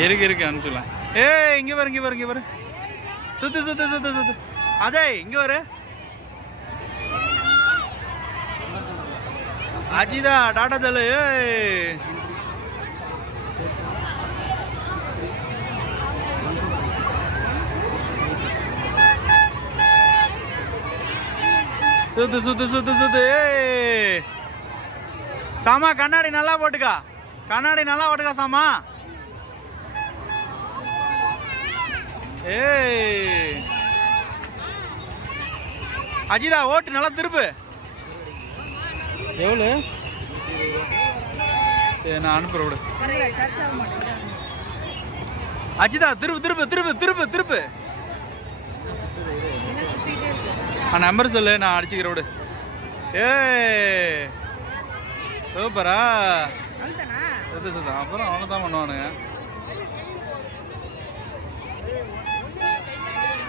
இருக்கு அனுப்பிச்சுலாம். ஏய் இங்கே வரு இங்கே வரு இங்கே வரு. சுத்து சுத்து சுத்து சுத்து. அதே இங்கே வரு. அஜிதா டாடா சொல்லு. ஏய் சுத்து சுத்து சுத்து சுத்து. ஏய் சாமா கண்ணாடி நல்லா போட்டுக்கா. கண்ணாடி நல்லா போட்டுக்கா சாமா. ஏய் அஜிதா ஓட்டு நல்லா திருப்பு. எவ்வளோ? சரி நான் அனுப்புற விடு. அஜிதா திருப்பு திருப்பு திருப்பு திருப்பு திருப்பு. நம்பர் சொல்லு நான் அடிச்சுக்கிறேன் விடு. ஏய் சூப்பரா. அப்புறம் அவனை தான் பண்ணுவானுங்க.